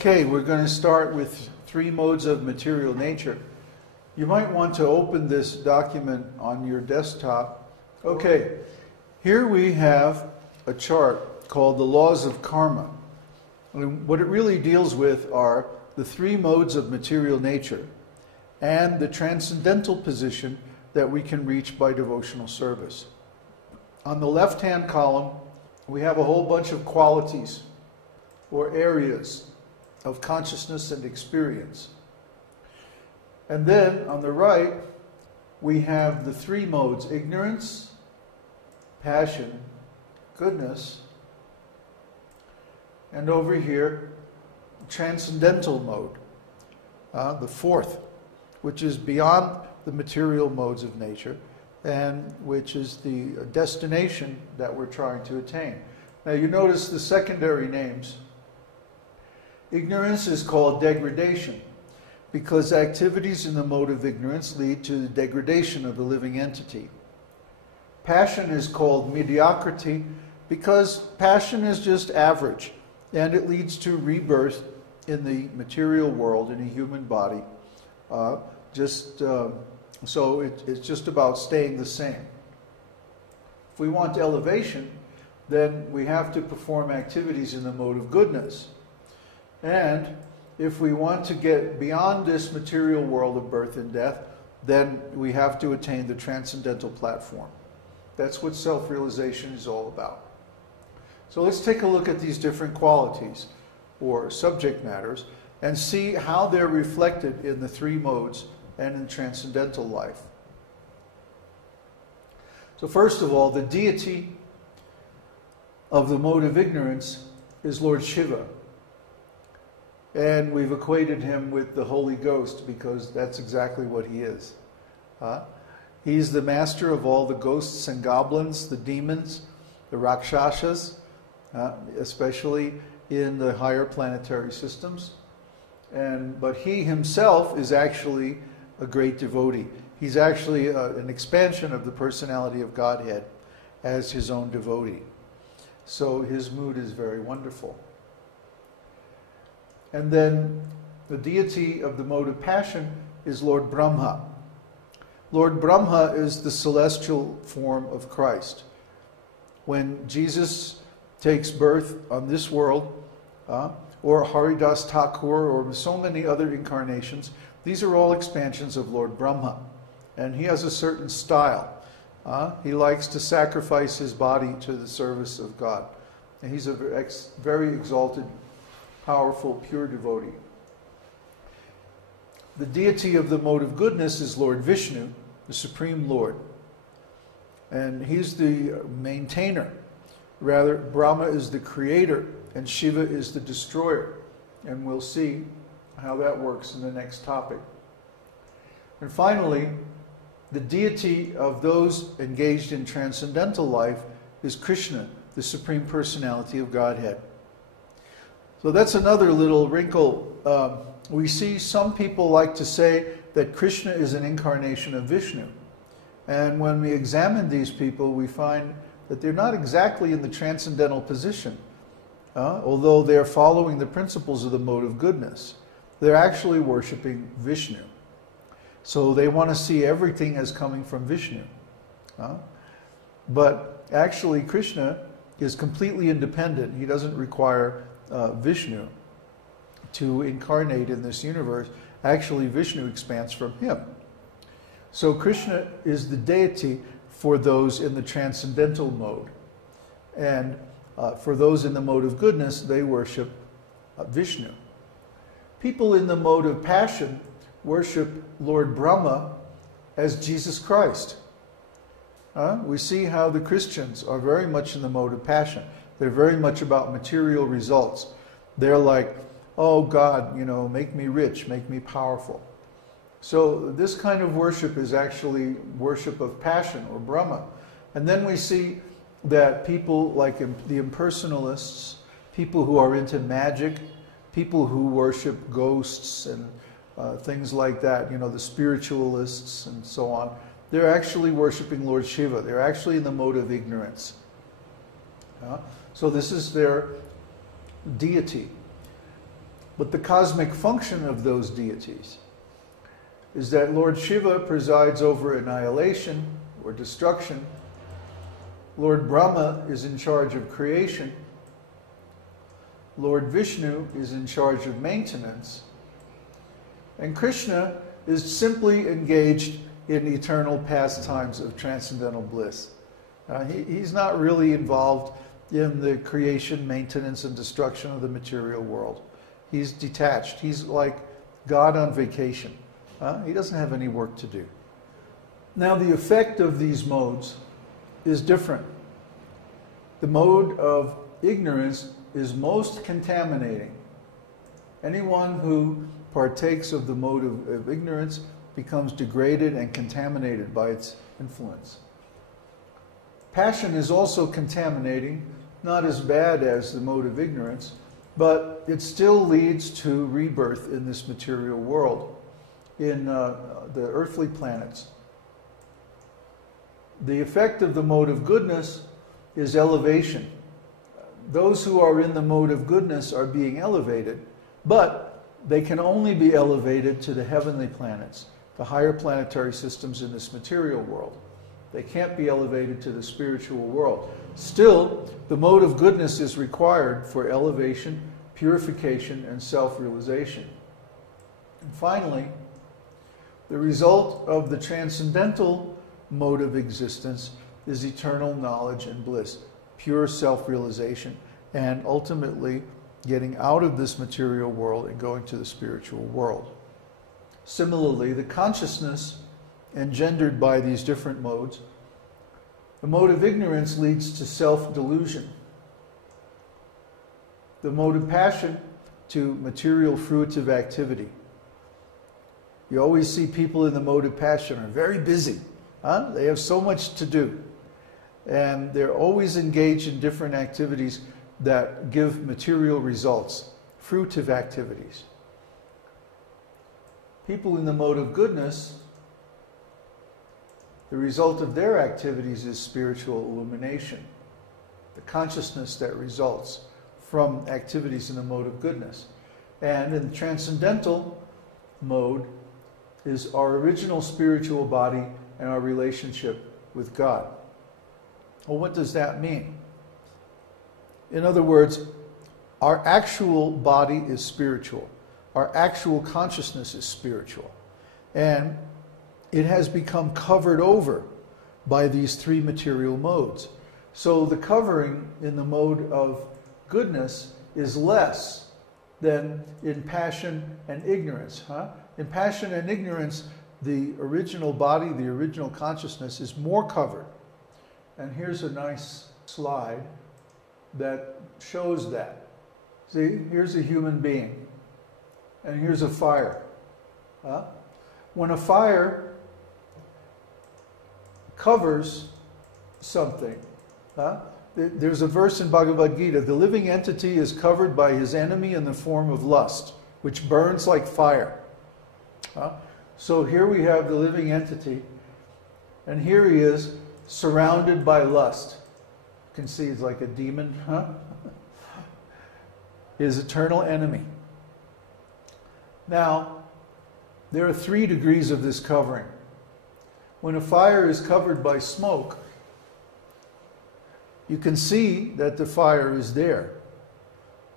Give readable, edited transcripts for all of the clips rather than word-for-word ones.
Okay, we're going to start with 3 modes of material nature. You might want to open this document on your desktop. Okay, here we have a chart called the Laws of Karma. And what it really deals with are the 3 modes of material nature and the transcendental position that we can reach by devotional service. On the left-hand column, we have a whole bunch of qualities or areas of consciousness and experience. And then on the right, we have the 3 modes: ignorance, passion, goodness, and over here, transcendental mode, the 4th, which is beyond the material modes of nature, and which is the destination that we're trying to attain. Now you notice the secondary names. Ignorance is called degradation, because activities in the mode of ignorance lead to the degradation of the living entity. Passion is called mediocrity, because passion is just average, and it leads to rebirth in the material world, in a human body. So it's just about staying the same. If we want elevation, then we have to perform activities in the mode of goodness. And if we want to get beyond this material world of birth and death, then we have to attain the transcendental platform. That's what self-realization is all about. So let's take a look at these different qualities or subject matters and see how they're reflected in the 3 modes and in transcendental life. So first of all, the deity of the mode of ignorance is Lord Shiva. And we've equated him with the Holy Ghost because that's exactly what he is. He's the master of all the ghosts and goblins, the demons, the Rakshasas, especially in the higher planetary systems. But he himself is actually a great devotee. He's actually an expansion of the personality of Godhead as his own devotee. So his mood is very wonderful. And then the deity of the mode of passion is Lord Brahma. Lord Brahma is the celestial form of Christ. When Jesus takes birth on this world, or Haridas Thakur, or so many other incarnations, these are all expansions of Lord Brahma. And he has a certain style. He likes to sacrifice his body to the service of God. And he's a very exalted, powerful, pure devotee. The deity of the mode of goodness is Lord Vishnu, the Supreme Lord. And he's the maintainer. Rather, Brahma is the creator and Shiva is the destroyer. And we'll see how that works in the next topic. And finally, the deity of those engaged in transcendental life is Krishna, the Supreme Personality of Godhead. So that's another little wrinkle. We see some people like to say that Krishna is an incarnation of Vishnu. And when we examine these people, we find that they're not exactly in the transcendental position, although they're following the principles of the mode of goodness. They're actually worshiping Vishnu. So they want to see everything as coming from Vishnu. But actually Krishna is completely independent. He doesn't require Vishnu to incarnate in this universe. Actually, Vishnu expands from him. So Krishna is the deity for those in the transcendental mode. And for those in the mode of goodness, they worship Vishnu. People in the mode of passion worship Lord Brahma as Jesus Christ. We see how the Christians are very much in the mode of passion. They're very much about material results. They're like, oh God, make me rich, make me powerful. So this kind of worship is actually worship of passion or Brahma. And then we see that people like the impersonalists, people who are into magic, people who worship ghosts and things like that, the spiritualists and so on, they're actually worshiping Lord Shiva. They're actually in the mode of ignorance. So this is their deity. But the cosmic function of those deities is that Lord Shiva presides over annihilation or destruction. Lord Brahma is in charge of creation. Lord Vishnu is in charge of maintenance. And Krishna is simply engaged in eternal pastimes of transcendental bliss. He's not really involved in the creation, maintenance, and destruction of the material world. He's detached. He's like God on vacation. He doesn't have any work to do. Now, the effect of these modes is different. The mode of ignorance is most contaminating. Anyone who partakes of the mode of ignorance becomes degraded and contaminated by its influence. Passion is also contaminating, not as bad as the mode of ignorance, but it still leads to rebirth in this material world, in the earthly planets. The effect of the mode of goodness is elevation. Those who are in the mode of goodness are being elevated, but they can only be elevated to the heavenly planets, the higher planetary systems in this material world. They can't be elevated to the spiritual world. Still, the mode of goodness is required for elevation, purification, and self-realization. And finally, the result of the transcendental mode of existence is eternal knowledge and bliss, pure self-realization, and ultimately getting out of this material world and going to the spiritual world. Similarly, the consciousness engendered by these different modes, the mode of ignorance leads to self-delusion. The mode of passion to material fruitive activity. You always see people in the mode of passion are very busy. They have so much to do. And they're always engaged in different activities that give material results, fruitive activities. People in the mode of goodness, the result of their activities is spiritual illumination, the consciousness that results from activities in the mode of goodness. And in the transcendental mode is our original spiritual body and our relationship with God. Well, what does that mean? In other words, our actual body is spiritual. Our actual consciousness is spiritual. And it has become covered over by these three material modes. So the covering in the mode of goodness is less than in passion and ignorance. In passion and ignorance, the original body, the original consciousness is more covered. And here's a nice slide that shows that. See, here's a human being, and here's a fire. When a fire covers something, there's a verse in Bhagavad Gita, the living entity is covered by his enemy in the form of lust, which burns like fire. So here we have the living entity, and here he is surrounded by lust. You can see it's like a demon, his eternal enemy. Now, there are 3 degrees of this covering. When a fire is covered by smoke, you can see that the fire is there,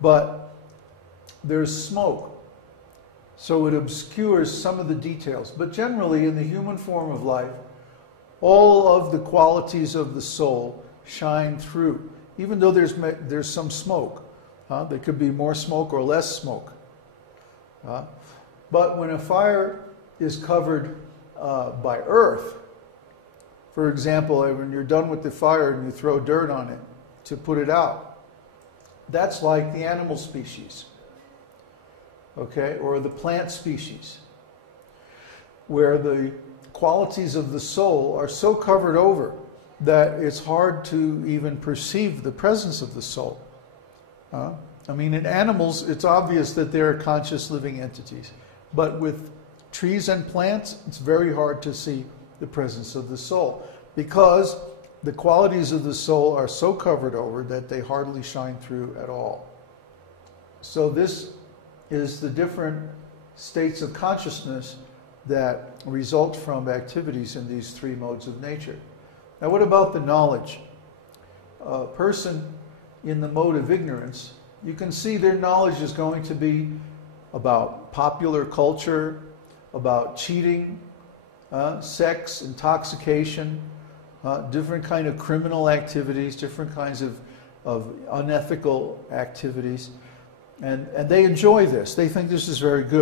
but there's smoke, so it obscures some of the details. But generally, in the human form of life, all of the qualities of the soul shine through, even though there's some smoke. There could be more smoke or less smoke. But when a fire is covered by earth, for example, when you're done with the fire and you throw dirt on it to put it out, that's like the animal species, okay, or the plant species, where the qualities of the soul are so covered over that it's hard to even perceive the presence of the soul. I mean, in animals, it's obvious that they're conscious living entities. But with trees and plants, it's very hard to see the presence of the soul, because the qualities of the soul are so covered over that they hardly shine through at all. So this is the different states of consciousness that result from activities in these three modes of nature. Now, what about the knowledge? A person in the mode of ignorance, you can see their knowledge is going to be about popular culture, about cheating, sex, intoxication, different kind of criminal activities, different kinds of unethical activities. And they enjoy this. They think this is very good.